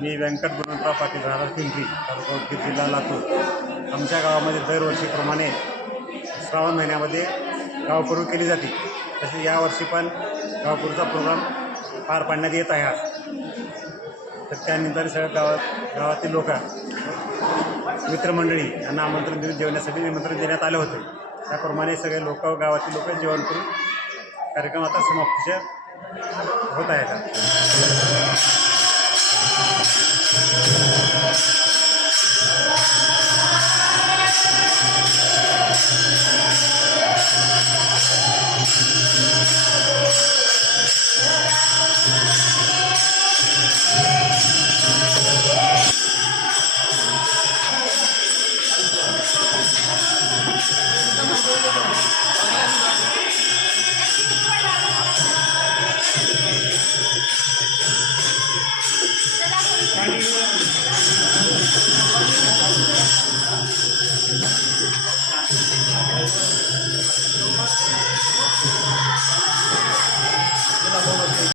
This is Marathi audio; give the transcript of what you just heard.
मी व्यंकट गुणवंतराव पाटील राहणार पिंपरी, तालुका उदगीर, जिल्हा लातूर. आमच्या गावामध्ये दरवर्षीप्रमाणे श्रावण महिन्यामध्ये गावकरू केली जाते. तसे यावर्षी पण गावकरूचा प्रोग्राम पार पाडण्यात येत आहे आज. तर त्यानिमित्ताने सगळ्या गावातील लोक मित्रमंडळी यांना आमंत्रण देऊन जेवण्यासाठी निमंत्रण देण्यात आले होते. त्याप्रमाणे सगळे गावातील लोक जेवण करून कार्यक्रम आता समाप्तीचे होत आहेत.